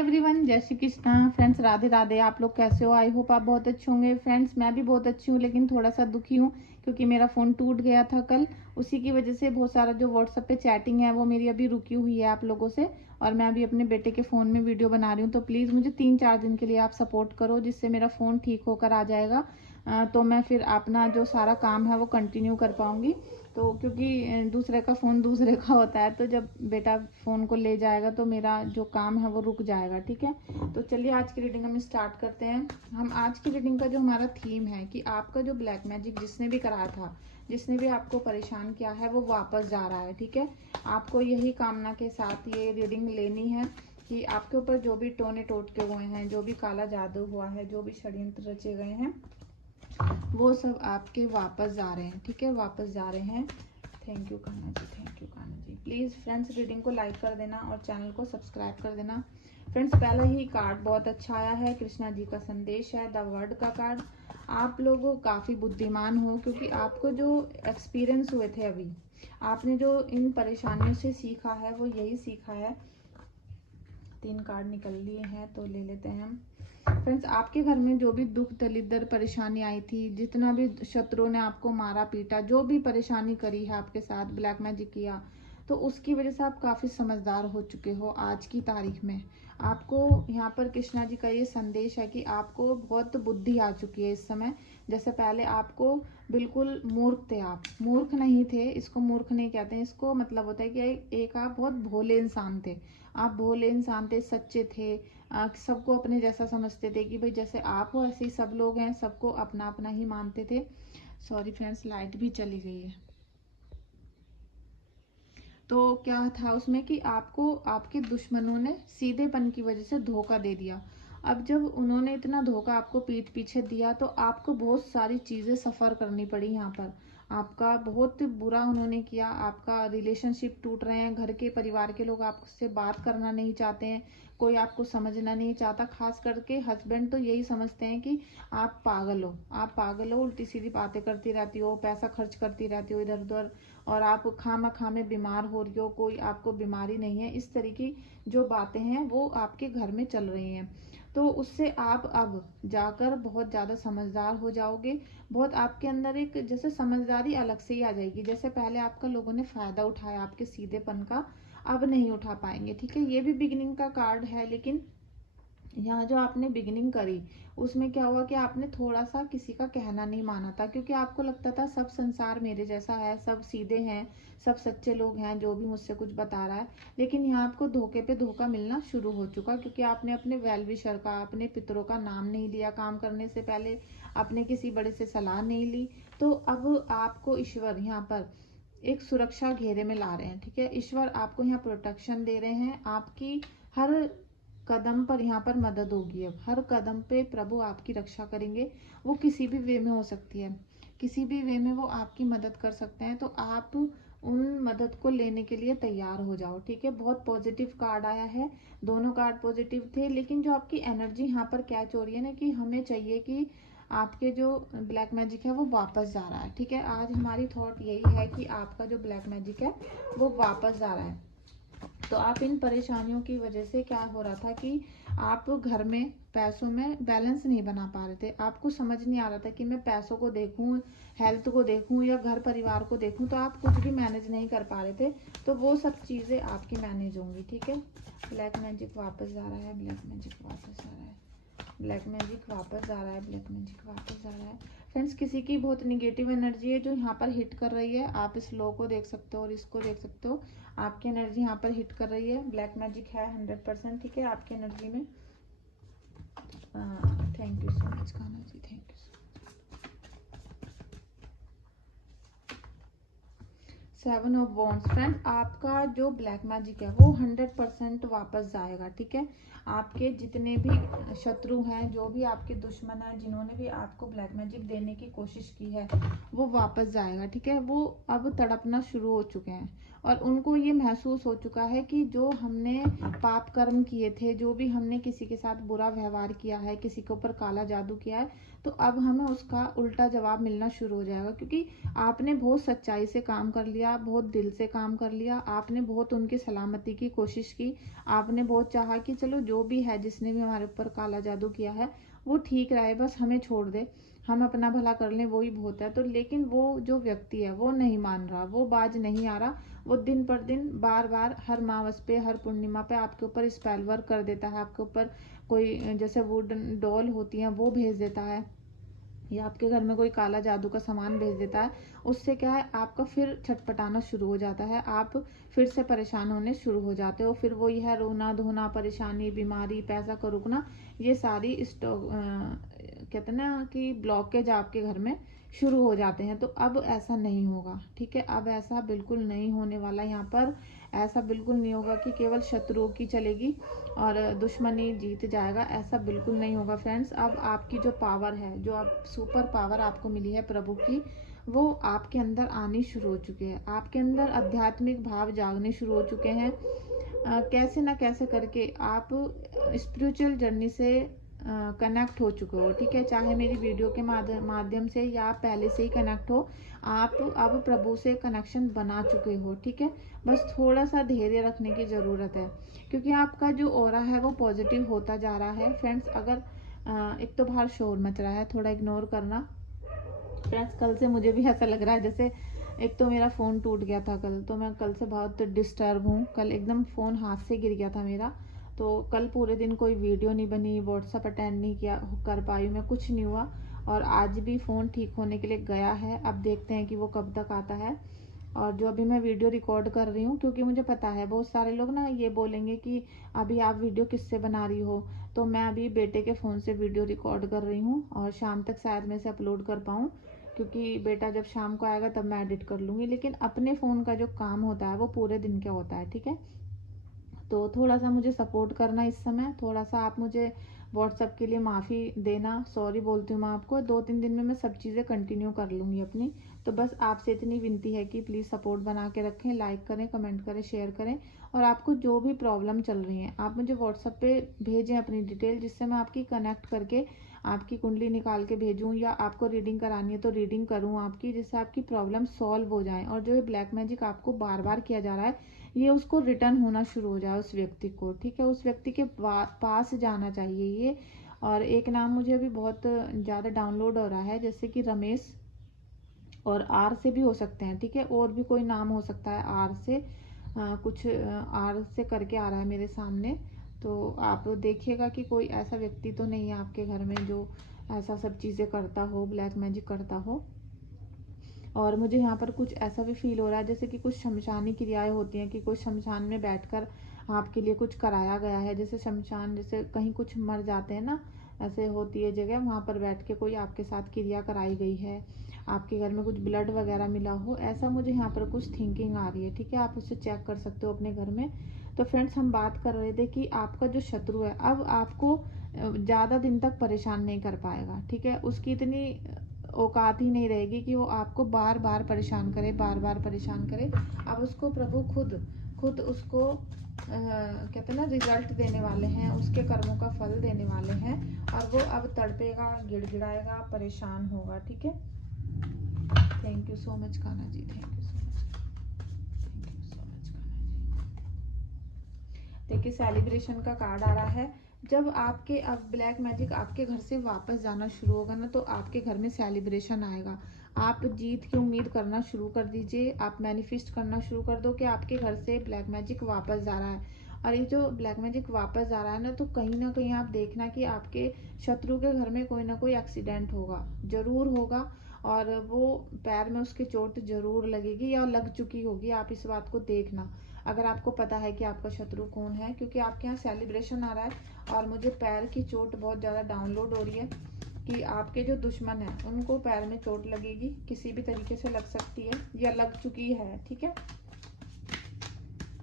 Everyone, जय Shri Krishna. Friends, Radhe Radhe. आप लोग कैसे हो? आई होप आप बहुत अच्छे होंगे। फ्रेंड्स, मैं भी बहुत अच्छी हूँ, लेकिन थोड़ा सा दुखी हूँ क्योंकि मेरा फ़ोन टूट गया था कल। उसी की वजह से बहुत सारा जो व्हाट्सएप पे चैटिंग है वो मेरी अभी रुकी हुई है आप लोगों से, और मैं अभी अपने बेटे के फ़ोन में वीडियो बना रही हूँ। तो प्लीज़ मुझे 3-4 दिन के लिए आप सपोर्ट करो, जिससे मेरा फ़ोन ठीक होकर आ जाएगा। तो मैं फिर अपना जो सारा काम है वो कंटिन्यू कर पाऊँगी। तो क्योंकि दूसरे का फ़ोन दूसरे का होता है, तो जब बेटा फ़ोन को ले जाएगा तो मेरा जो काम है वो रुक जाएगा। ठीक है, तो चलिए आज की रीडिंग हम स्टार्ट करते हैं। हम आज की रीडिंग का जो हमारा थीम है कि आपका जो ब्लैक मैजिक जिसने भी कराया था, जिसने भी आपको परेशान किया है, वो वापस जा रहा है। ठीक है, आपको यही कामना के साथ ये रीडिंग लेनी है कि आपके ऊपर जो भी टोने टोटके हुए हैं, जो भी काला जादू हुआ है, जो भी षड्यंत्र रचे गए हैं, वो सब आपके वापस जा रहे हैं। ठीक है, वापस जा रहे हैं। Thank you Kanha ji, thank you Kanha ji. Please friends, reading को लाइक कर देना और चैनल को सब्सक्राइब कर देना। फ्रेंड्स, पहला ही कार्ड बहुत अच्छा आया है। कृष्णा जी का संदेश है, द वर्ड का कार्ड। आप लोग काफ़ी बुद्धिमान हो, क्योंकि आपको जो एक्सपीरियंस हुए थे अभी, आपने जो इन परेशानियों से सीखा है वो यही सीखा है। 3 कार्ड निकल लिए हैं, तो ले लेते हैं हम। फ्रेंड्स, आपके घर में जो भी दुख दलिद्र परेशानी आई थी, जितना भी शत्रुओं ने आपको मारा पीटा, जो भी परेशानी करी है आपके साथ, ब्लैक मैजिक किया, तो उसकी वजह से आप काफ़ी समझदार हो चुके हो आज की तारीख में। आपको यहाँ पर कृष्णा जी का ये संदेश है कि आपको बहुत बुद्धि आ चुकी है इस समय। जैसे पहले आपको बिल्कुल मूर्ख थे, आप मूर्ख नहीं थे, इसको मूर्ख नहीं कहते हैं, इसको मतलब होता है कि एक आप बहुत भोले इंसान थे। आप भोले इंसान थे, सच्चे थे, सबको अपने जैसा समझते थे कि भाई जैसे आप हो ऐसे ही सब लोग हैं, सबको अपना अपना ही मानते थे। सॉरी फ्रेंड्स, लाइट भी चली गई है। तो क्या था उसमें कि आपको आपके दुश्मनों ने सीधेपन की वजह से धोखा दे दिया। अब जब उन्होंने इतना धोखा आपको पीठ पीछे दिया, तो आपको बहुत सारी चीज़ें सफ़र करनी पड़ी। यहाँ पर आपका बहुत बुरा उन्होंने किया, आपका रिलेशनशिप टूट रहे हैं, घर के परिवार के लोग आपसे बात करना नहीं चाहते हैं, कोई आपको समझना नहीं चाहता। खास करके हस्बैंड तो यही समझते हैं कि आप पागल हो, आप पागल हो, उल्टी सीधी बातें करती रहती हो, पैसा खर्च करती रहती हो इधर उधर, और आप खामा में बीमार हो रही हो, कोई आपको बीमारी नहीं है। इस तरीके की जो बातें हैं वो आपके घर में चल रही हैं। तो उससे आप अब जाकर बहुत ज़्यादा समझदार हो जाओगे। बहुत आपके अंदर एक जैसे समझदारी अलग से ही आ जाएगी। जैसे पहले आपका लोगों ने फ़ायदा उठाया आपके सीधेपन का, अब नहीं उठा पाएंगे। ठीक है, ये भी बिगिनिंग का कार्ड है, लेकिन यहाँ जो आपने बिगिनिंग करी उसमें क्या हुआ कि आपने थोड़ा सा किसी का कहना नहीं माना था, क्योंकि आपको लगता था सब संसार मेरे जैसा है, सब सीधे हैं, सब सच्चे लोग हैं, जो भी मुझसे कुछ बता रहा है। लेकिन यहाँ आपको धोखे पे धोखा मिलना शुरू हो चुका, क्योंकि आपने अपने वेल विशर का, अपने पितरों का नाम नहीं लिया काम करने से पहले, आपने किसी बड़े से सलाह नहीं ली। तो अब आपको ईश्वर यहाँ पर एक सुरक्षा घेरे में ला रहे हैं। ठीक है, ईश्वर आपको यहाँ प्रोटेक्शन दे रहे हैं, आपकी हर कदम पर यहाँ पर मदद होगी। अब हर कदम पे प्रभु आपकी रक्षा करेंगे। वो किसी भी वे में हो सकती है, किसी भी वे में वो आपकी मदद कर सकते हैं, तो आप उन मदद को लेने के लिए तैयार हो जाओ। ठीक है, बहुत पॉजिटिव कार्ड आया है, दोनों कार्ड पॉजिटिव थे, लेकिन जो आपकी एनर्जी यहाँ पर कैच हो रही है ना, कि हमें चाहिए कि आपके जो ब्लैक मैजिक है वो वापस जा रहा है। ठीक है, आज हमारी थॉट यही है कि आपका जो ब्लैक मैजिक है वो वापस जा रहा है। तो आप इन परेशानियों की वजह से क्या हो रहा था कि आप घर में पैसों में बैलेंस नहीं बना पा रहे थे। आपको समझ नहीं आ रहा था कि मैं पैसों को देखूं, हेल्थ को देखूं या घर परिवार को देखूं, तो आप कुछ भी मैनेज नहीं कर पा रहे थे। तो वो सब चीज़ें आपकी मैनेज होंगी। ठीक है, ब्लैक मैजिक वापस जा रहा है, ब्लैक मैजिक वापस जा रहा है, ब्लैक मैजिक वापस जा रहा है, ब्लैक मैजिक वापस जा रहा है। फ्रेंड्स, किसी की बहुत निगेटिव एनर्जी है जो यहाँ पर हिट कर रही है। आप इस लो को देख सकते हो और इसको देख सकते हो, आपकी एनर्जी यहाँ पर हिट कर रही है। ब्लैक मैजिक है 100%। ठीक है, आपकी एनर्जी में। Thank you so much Kanha ji, thank you. 7 of wands. Friend, आपका जो ब्लैक मैजिक है वो 100% वापस जाएगा। ठीक है, आपके जितने भी शत्रु हैं, जो भी आपके दुश्मन हैं, जिन्होंने भी आपको ब्लैक मैजिक देने की कोशिश की है, वो वापस जाएगा। ठीक है, वो अब तड़पना शुरू हो चुके हैं, और उनको ये महसूस हो चुका है कि जो हमने पाप कर्म किए थे, जो भी हमने किसी के साथ बुरा व्यवहार किया है, किसी के ऊपर काला जादू किया है, तो अब हमें उसका उल्टा जवाब मिलना शुरू हो जाएगा। क्योंकि आपने बहुत सच्चाई से काम कर लिया, बहुत दिल से काम कर लिया, आपने बहुत उनकी सलामती की कोशिश की, आपने बहुत चाहा कि चलो जो भी है, जिसने भी हमारे ऊपर काला जादू किया है वो ठीक रहे, बस हमें छोड़ दे, हम अपना भला कर लें, वही बहुत है। तो लेकिन वो जो व्यक्ति है वो नहीं मान रहा, वो बाज नहीं आ रहा, वो दिन पर दिन बार बार हर मावस पे, हर पूर्णिमा पे आपके ऊपर स्पेल वर्क कर देता है, आपके ऊपर कोई जैसे वुडन डॉल होती हैं वो भेज देता है, या आपके घर में कोई काला जादू का सामान भेज देता है। उससे क्या है, आपका फिर छटपटाना शुरू हो जाता है, आप फिर से परेशान होने शुरू हो जाते हो। फिर वही है रोना धोना, परेशानी, बीमारी, पैसा का रुकना, ये सारी स्टॉक कहते हैं ना कि ब्लॉकेज आपके घर में शुरू हो जाते हैं। तो अब ऐसा नहीं होगा, ठीक है, अब ऐसा बिल्कुल नहीं होने वाला। यहाँ पर ऐसा बिल्कुल नहीं होगा कि केवल शत्रुओं की चलेगी और दुश्मनी जीत जाएगा, ऐसा बिल्कुल नहीं होगा फ्रेंड्स। अब आपकी जो पावर है, जो आप सुपर पावर आपको मिली है प्रभु की, वो आपके अंदर आनी शुरू हो चुकी है, आपके अंदर आध्यात्मिक भाव जागने शुरू हो चुके हैं। कैसे ना कैसे करके आप स्पिरिचुअल जर्नी से कनेक्ट हो चुके हो, ठीक है, चाहे मेरी वीडियो के माध्यम से या आप पहले से ही कनेक्ट हो, आप अब प्रभु से कनेक्शन बना चुके हो, ठीक है। बस थोड़ा सा धैर्य रखने की ज़रूरत है, क्योंकि आपका जो ऑरा है वो पॉजिटिव होता जा रहा है फ्रेंड्स। अगर एक तो बाहर शोर मच रहा है, थोड़ा इग्नोर करना फ्रेंड्स। कल से मुझे भी ऐसा लग रहा है जैसे, एक तो मेरा फ़ोन टूट गया था कल, तो मैं कल से बहुत डिस्टर्ब हूँ। कल एकदम फ़ोन हाथ से गिर गया था मेरा, तो कल पूरे दिन कोई वीडियो नहीं बनी, व्हाट्सअप अटेंड नहीं किया कर पाई मैं, कुछ नहीं हुआ। और आज भी फ़ोन ठीक होने के लिए गया है, अब देखते हैं कि वो कब तक आता है। और जो अभी मैं वीडियो रिकॉर्ड कर रही हूँ, क्योंकि मुझे पता है बहुत सारे लोग ना ये बोलेंगे कि अभी आप वीडियो किससे बना रही हो, तो मैं अभी बेटे के फ़ोन से वीडियो रिकॉर्ड कर रही हूँ और शाम तक शायद मैं इसे अपलोड कर पाऊँ, क्योंकि बेटा जब शाम को आएगा तब मैं एडिट कर लूँगी। लेकिन अपने फ़ोन का जो काम होता है वो पूरे दिन का होता है, ठीक है। तो थोड़ा सा मुझे सपोर्ट करना इस समय, थोड़ा सा आप मुझे व्हाट्सअप के लिए माफ़ी देना, सॉरी बोलती हूँ मैं आपको। 2-3 दिन में मैं सब चीज़ें कंटिन्यू कर लूँगी अपनी। तो बस आपसे इतनी विनती है कि प्लीज़ सपोर्ट बना के रखें, लाइक करें, कमेंट करें, शेयर करें। और आपको जो भी प्रॉब्लम चल रही है आप मुझे व्हाट्सअप पे भेजें अपनी डिटेल, जिससे मैं आपकी कनेक्ट करके आपकी कुंडली निकाल के भेजूँ, या आपको रीडिंग करानी है तो रीडिंग करूँ आपकी, जिससे आपकी प्रॉब्लम सॉल्व हो जाए। और जो ये ब्लैक मैजिक आपको बार बार किया जा रहा है, ये उसको रिटर्न होना शुरू हो जाए उस व्यक्ति को, ठीक है, उस व्यक्ति के पास जाना चाहिए ये। और एक नाम मुझे अभी बहुत ज़्यादा डाउनलोड हो रहा है, जैसे कि रमेश, और आर से भी हो सकते हैं, ठीक है, और भी कोई नाम हो सकता है आर से, कुछ आर से करके आ रहा है मेरे सामने। तो आप देखिएगा कि कोई ऐसा व्यक्ति तो नहीं है आपके घर में जो ऐसा सब चीज़ें करता हो, ब्लैक मैजिक करता हो। और मुझे यहाँ पर कुछ ऐसा भी फील हो रहा है जैसे कि कुछ शमशानी क्रियाएं होती हैं, कि कुछ शमशान में बैठकर आपके लिए कुछ कराया गया है। जैसे शमशान, जैसे कहीं कुछ मर जाते हैं ना, ऐसे होती है जगह, वहाँ पर बैठ के कोई आपके साथ क्रिया कराई गई है, आपके घर में कुछ ब्लड वगैरह मिला हो, ऐसा मुझे यहाँ पर कुछ थिंकिंग आ रही है, ठीक है। आप उससे चेक कर सकते हो अपने घर में। तो फ्रेंड्स, हम बात कर रहे थे कि आपका जो शत्रु है अब आपको ज़्यादा दिन तक परेशान नहीं कर पाएगा, ठीक है। उसकी इतनी औकात ही नहीं रहेगी कि वो आपको बार बार परेशान करे, बार बार परेशान करे। अब उसको प्रभु खुद खुद उसको कहते हैं ना, रिजल्ट देने वाले हैं, उसके कर्मों का फल देने वाले हैं। और वो अब तड़पेगा, गिड़गिड़ाएगा, परेशान होगा, ठीक है। Thank you so much Kanha ji, thank you so much, thank you so much Kanha ji. देखिए, सेलिब्रेशन का कार्ड आ रहा है। जब आपके अब ब्लैक मैजिक आपके घर से वापस जाना शुरू होगा ना, तो आपके घर में सेलिब्रेशन आएगा। आप जीत की उम्मीद करना शुरू कर दीजिए, आप मैनिफेस्ट करना शुरू कर दो कि आपके घर से ब्लैक मैजिक वापस जा रहा है। और ये जो ब्लैक मैजिक वापस जा रहा है ना, तो कहीं ना कहीं आप देखना कि आपके शत्रु के घर में कोई ना कोई एक्सीडेंट होगा, जरूर होगा। और वो पैर में उसके चोट जरूर लगेगी या लग चुकी होगी, आप इस बात को देखना, अगर आपको पता है कि आपका शत्रु कौन है, क्योंकि आपके यहाँ सेलिब्रेशन आ रहा है। और मुझे पैर की चोट बहुत ज़्यादा डाउनलोड हो रही है, कि आपके जो दुश्मन है उनको पैर में चोट लगेगी, किसी भी तरीके से लग सकती है या लग चुकी है, ठीक है।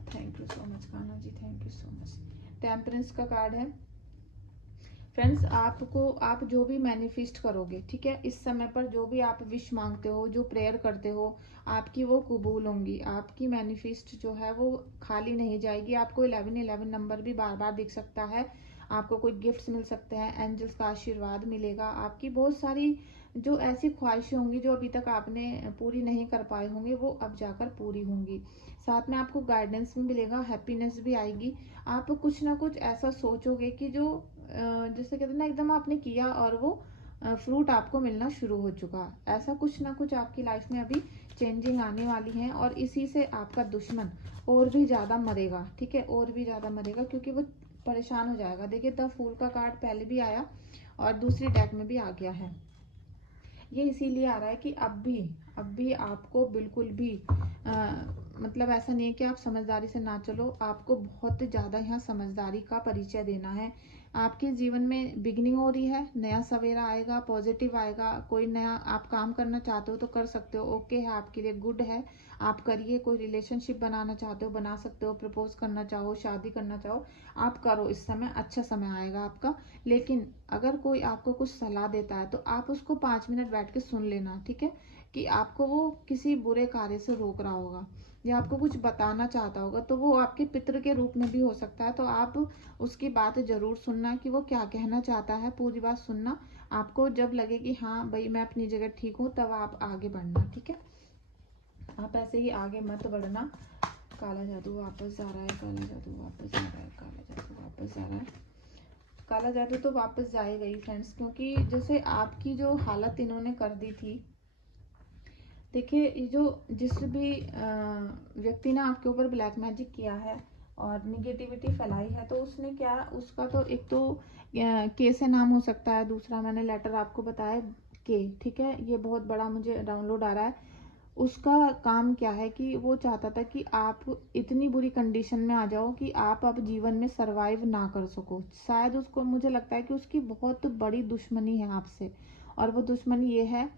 Thank you so much Kanha ji, thank you so much. Temperance का कार्ड है। फ्रेंड्स, आप जो भी मैनिफेस्ट करोगे, ठीक है, इस समय पर जो भी आप विश मांगते हो, जो प्रेयर करते हो, आपकी वो कबूल होंगी। आपकी मैनिफेस्ट जो है वो खाली नहीं जाएगी। आपको 1111 नंबर भी बार बार दिख सकता है, आपको कोई गिफ्ट्स मिल सकते हैं, एंजल्स का आशीर्वाद मिलेगा। आपकी बहुत सारी जो ऐसी ख्वाहिशें होंगी जो अभी तक आपने पूरी नहीं कर पाए होंगे, वो अब जाकर पूरी होंगी। साथ में आपको गाइडेंस भी मिलेगा, हैप्पीनेस भी आएगी। आप कुछ ना कुछ ऐसा सोचोगे कि जो जैसे कहते हैं ना, एकदम आपने किया और वो फ्रूट आपको मिलना शुरू हो चुका। ऐसा कुछ ना कुछ आपकी लाइफ में अभी चेंजिंग आने वाली है, और इसी से आपका दुश्मन और भी ज्यादा मरेगा, ठीक है, और भी ज्यादा मरेगा, क्योंकि वो परेशान हो जाएगा। देखिए, द फूल का कार्ड पहले भी आया और दूसरी डेक में भी आ गया है। ये इसीलिए आ रहा है कि अब भी आपको बिल्कुल भी मतलब ऐसा नहीं है कि आप समझदारी से ना चलो। आपको बहुत ज़्यादा यहाँ समझदारी का परिचय देना है। आपके जीवन में बिगनिंग हो रही है, नया सवेरा आएगा, पॉजिटिव आएगा। कोई नया आप काम करना चाहते हो तो कर सकते हो, ओके है, आपके लिए गुड है, आप करिए। कोई रिलेशनशिप बनाना चाहते हो बना सकते हो, प्रपोज करना चाहो, शादी करना चाहो, आप करो। इस समय अच्छा समय आएगा आपका। लेकिन अगर कोई आपको कुछ सलाह देता है तो आप उसको 5 मिनट बैठ के सुन लेना, ठीक है, कि आपको वो किसी बुरे कार्य से रोक रहा होगा या आपको कुछ बताना चाहता होगा, तो वो आपके पितृ के रूप में भी हो सकता है। तो आप उसकी बात जरूर सुनना कि वो क्या कहना चाहता है, पूरी बात सुनना। आपको जब लगे कि हाँ भाई मैं अपनी जगह ठीक हूँ, तब आप आगे बढ़ना, ठीक है। आप ऐसे ही आगे मत बढ़ना। काला जादू वापस जा रहा है, काला जादू वापस जा रहा है, काला जादू वापस जा रहा है। काला जादू तो वापस जाएगा ही फ्रेंड्स, क्योंकि जैसे आपकी जो हालत इन्होंने कर दी थी। देखिए, ये जो जिस भी व्यक्ति ने आपके ऊपर ब्लैक मैजिक किया है और निगेटिविटी फैलाई है, तो उसने क्या, उसका तो एक तो के से नाम हो सकता है, दूसरा मैंने लेटर आपको बताया के, ठीक है, ये बहुत बड़ा मुझे डाउनलोड आ रहा है। उसका काम क्या है कि वो चाहता था कि आप इतनी बुरी कंडीशन में आ जाओ कि आप अब जीवन में सरवाइव ना कर सको। शायद उसको, मुझे लगता है कि उसकी बहुत बड़ी दुश्मनी है आपसे, और वो दुश्मनी ये है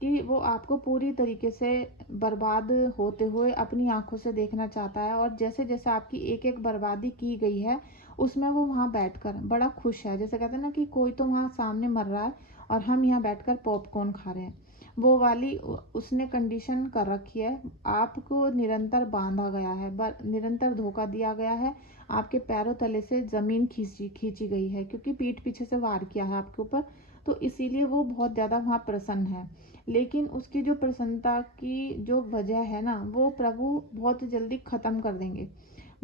कि वो आपको पूरी तरीके से बर्बाद होते हुए अपनी आंखों से देखना चाहता है। और जैसे जैसे आपकी एक एक बर्बादी की गई है, उसमें वो वहाँ बैठकर बड़ा खुश है। जैसे कहते हैं ना कि कोई तो वहाँ सामने मर रहा है और हम यहाँ बैठकर पॉपकॉर्न खा रहे हैं, वो वाली उसने कंडीशन कर रखी है। आपको निरंतर बांधा गया है, निरंतर धोखा दिया गया है, आपके पैरों तले से जमीन खींची गई है, क्योंकि पीठ पीछे से वार किया है आपके ऊपर। तो इसीलिए वो बहुत ज्यादा वहाँ प्रसन्न है। लेकिन उसकी जो प्रसन्नता की जो वजह है ना, वो प्रभु बहुत जल्दी खत्म कर देंगे।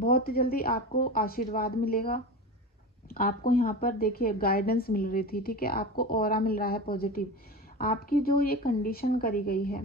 बहुत जल्दी आपको आशीर्वाद मिलेगा। आपको यहाँ पर देखिए गाइडेंस मिल रही थी, ठीक है, आपको ऑरा मिल रहा है पॉजिटिव। आपकी जो ये कंडीशन करी गई है,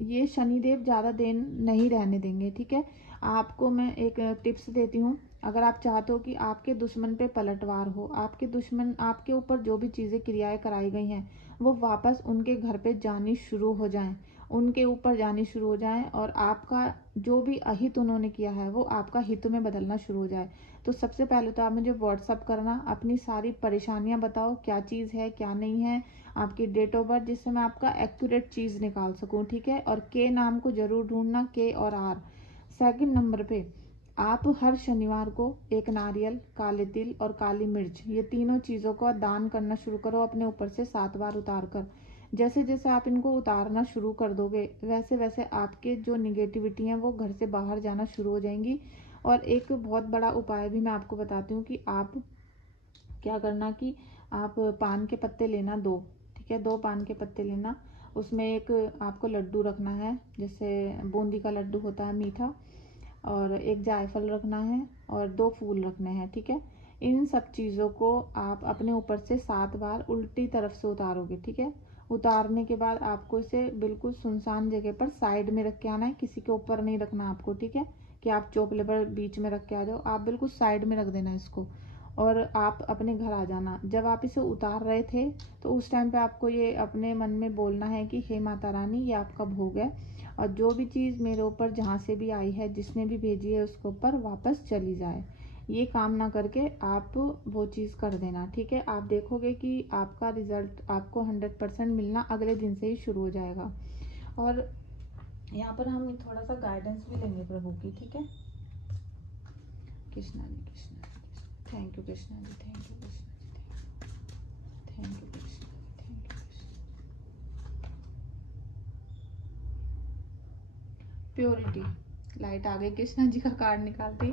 ये शनिदेव ज़्यादा दिन नहीं रहने देंगे, ठीक है। आपको मैं एक टिप्स देती हूँ। अगर आप चाहते हो कि आपके दुश्मन पे पलटवार हो, आपके दुश्मन आपके ऊपर जो भी चीज़ें क्रियाएं कराई गई हैं वो वापस उनके घर पे जानी शुरू हो जाएं, उनके ऊपर जानी शुरू हो जाएं, और आपका जो भी अहित उन्होंने किया है वो आपका हित में बदलना शुरू हो जाए। तो सबसे पहले तो आप मुझे व्हाट्सअप करना, अपनी सारी परेशानियां बताओ, क्या चीज़ है क्या नहीं है, आपकी डेट ऑफ बर्थ, जिससे मैं आपका एक्यूरेट चीज़ निकाल सकूं, ठीक है। और के नाम को जरूर ढूंढना, के और आर। सेकंड नंबर पे आप हर शनिवार को एक नारियल, काले तिल और काली मिर्च, ये तीनों चीज़ों का दान करना शुरू करो अपने ऊपर से 7 बार उतार कर। जैसे जैसे आप इनको उतारना शुरू कर दोगे, वैसे वैसे आपके जो निगेटिविटी है वो घर से बाहर जाना शुरू हो जाएंगी। और एक बहुत बड़ा उपाय भी मैं आपको बताती हूँ कि आप क्या करना कि आप पान के पत्ते लेना 2, ठीक है, 2 पान के पत्ते लेना। उसमें एक आपको लड्डू रखना है, जैसे बूंदी का लड्डू होता है मीठा, और एक जायफल रखना है और 2 फूल रखने हैं, ठीक है। इन सब चीज़ों को आप अपने ऊपर से 7 बार उल्टी तरफ से उतारोगे, ठीक है। उतारने के बाद आपको इसे बिल्कुल सुनसान जगह पर साइड में रख के आना है, किसी के ऊपर नहीं रखना आपको, ठीक है, कि आप चोपले पर बीच में रख के आ जाओ। आप बिल्कुल साइड में रख देना इसको, और आप अपने घर आ जाना। जब आप इसे उतार रहे थे तो उस टाइम पे आपको ये अपने मन में बोलना है कि हे माता रानी, ये आपका भोग है, और जो भी चीज़ मेरे ऊपर जहाँ से भी आई है, जिसने भी भेजी है, उसके ऊपर वापस चली जाए। ये काम ना करके आप वो चीज़ कर देना, ठीक है। आप देखोगे कि आपका रिजल्ट आपको 100% मिलना अगले दिन से ही शुरू हो जाएगा। और यहाँ पर हम थोड़ा सा गाइडेंस भी लेंगे प्रभु की, ठीक है। Krishna ji, Krishna ji, thank you Krishna ji, thank you Krishna ji, thank you Krishna, thank you Krishna. Purity, light आ गई, कृष्णा जी का कार्ड निकालते ही।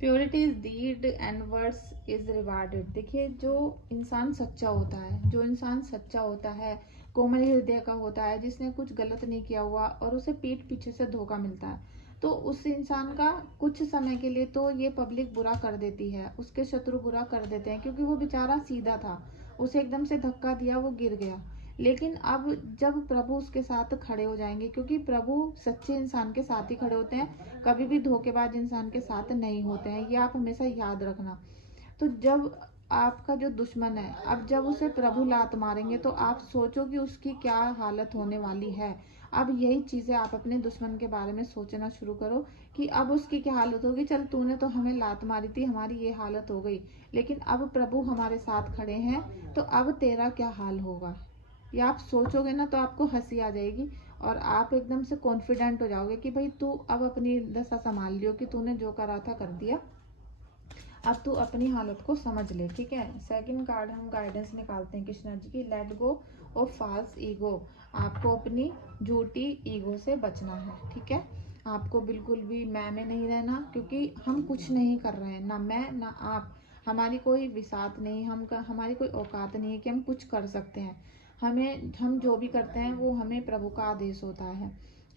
Purity is deed and words is rewarded. देखिए, जो इंसान सच्चा होता है, जो इंसान सच्चा होता है, कोमल हृदय का होता है, जिसने कुछ गलत नहीं किया हुआ और उसे पीठ पीछे से धोखा मिलता है, तो उस इंसान का कुछ समय के लिए तो ये पब्लिक बुरा कर देती है, उसके शत्रु बुरा कर देते हैं, क्योंकि वो बेचारा सीधा था, उसे एकदम से धक्का दिया, वो गिर गया। लेकिन अब जब प्रभु उसके साथ खड़े हो जाएंगे, क्योंकि प्रभु सच्चे इंसान के साथ ही खड़े होते हैं, कभी भी धोखेबाज इंसान के साथ नहीं होते हैं, ये आप हमेशा याद रखना। तो जब आपका जो दुश्मन है, अब जब उसे प्रभु लात मारेंगे तो आप सोचो कि उसकी क्या हालत होने वाली है। अब यही चीजें आप अपने दुश्मन के बारे में सोचना शुरू करो कि अब उसकी क्या हालत होगी। चल, तूने तो हमें लात मारी थी, हमारी ये हालत हो गई, लेकिन अब प्रभु हमारे साथ खड़े हैं, तो अब तेरा क्या हाल होगा। या आप सोचोगे ना तो आपको हंसी आ जाएगी और आप एकदम से कॉन्फिडेंट हो जाओगे कि भाई तू अब अपनी दशा संभाल लियो, कि तूने जो करा था कर दिया, अब तू अपनी हालत को समझ ले। ठीक है, सेकंड कार्ड हम गाइडेंस निकालते हैं कृष्णा जी की, let go of false ego. आपको अपनी झूठी ईगो से बचना है। ठीक है, आपको बिल्कुल भी मैं में नहीं रहना, क्योंकि हम कुछ नहीं कर रहे हैं, ना मैं ना आप, हमारी कोई विसात नहीं, हमारी कोई औकात नहीं है कि हम कुछ कर सकते हैं। हम जो भी करते हैं वो हमें प्रभु का आदेश होता है।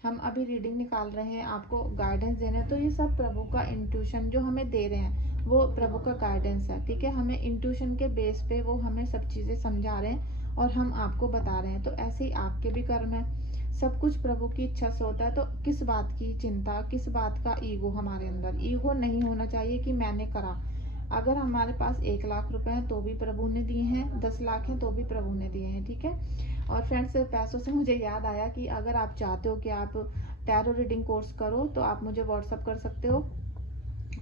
हम अभी रीडिंग निकाल रहे हैं, आपको गाइडेंस देना है, तो ये सब प्रभु का इंट्यूशन जो हमें दे रहे हैं वो प्रभु का गाइडेंस है। ठीक है, हमें इंट्यूशन के बेस पे वो हमें सब चीज़ें समझा रहे हैं और हम आपको बता रहे हैं। तो ऐसे ही आपके भी कर्म है, सब कुछ प्रभु की इच्छा से होता है। तो किस बात की चिंता, किस बात का ईगो, हमारे अंदर ईगो नहीं होना चाहिए कि मैंने करा। अगर हमारे पास 1 लाख रुपए हैं तो भी प्रभु ने दिए हैं, 10 लाख हैं तो भी प्रभु ने दिए हैं। ठीक है, और फ्रेंड्स, पैसों से मुझे याद आया कि अगर आप चाहते हो कि आप टैरो रीडिंग कोर्स करो तो आप मुझे व्हाट्सअप कर सकते हो।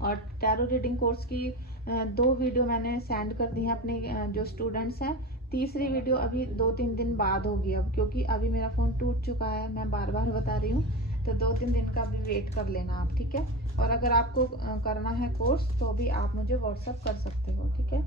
और टैरो रीडिंग कोर्स की 2 वीडियो मैंने सेंड कर दी हैं अपने जो स्टूडेंट्स हैं। तीसरी वीडियो अभी 2-3 दिन बाद होगी, अब क्योंकि अभी मेरा फ़ोन टूट चुका है, मैं बार बार बता रही हूँ, तो 2-3 दिन का अभी वेट कर लेना आप। ठीक है, और अगर आपको करना है कोर्स तो भी आप मुझे व्हाट्सअप कर सकते हो। ठीक है,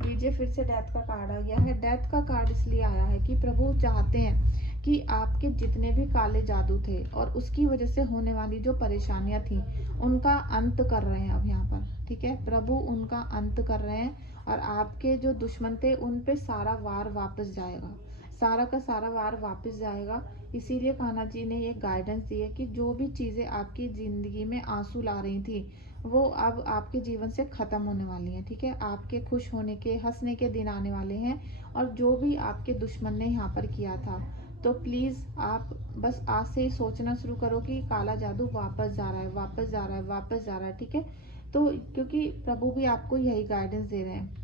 लीजिए, फिर से डेथ का कार्ड आ गया है। डेथ का कार्ड इसलिए आया है कि प्रभु चाहते हैं कि आपके जितने भी काले जादू थे और उसकी वजह से होने वाली जो परेशानियां थी, उनका अंत कर रहे हैं अब यहाँ पर। ठीक है, प्रभु उनका अंत कर रहे हैं और आपके जो दुश्मन थे उन पे सारा वार वापस जाएगा, सारा का सारा वार वापस जाएगा। इसीलिए कान्हा जी ने ये गाइडेंस दी है कि जो भी चीज़ें आपकी ज़िंदगी में आंसू ला रही थी वो अब आपके जीवन से ख़त्म होने वाली हैं। ठीक है, आपके खुश होने के, हंसने के दिन आने वाले हैं। और जो भी आपके दुश्मन ने यहाँ पर किया था, तो प्लीज़ आप बस आज से ही सोचना शुरू करो कि काला जादू वापस जा रहा है, वापस जा रहा है, वापस जा रहा है। ठीक है, तो क्योंकि प्रभु भी आपको यही गाइडेंस दे रहे हैं।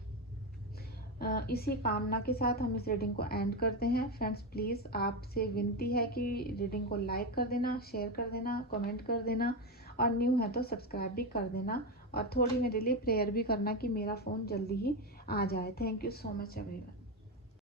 इसी कामना के साथ हम इस रीडिंग को एंड करते हैं। फ्रेंड्स, प्लीज़ आपसे विनती है कि रीडिंग को लाइक कर देना, शेयर कर देना, कमेंट कर देना, और न्यू है तो सब्सक्राइब भी कर देना, और थोड़ी मेरे लिए प्रेयर भी करना कि मेरा फ़ोन जल्दी ही आ जाए। Thank you so much everyone.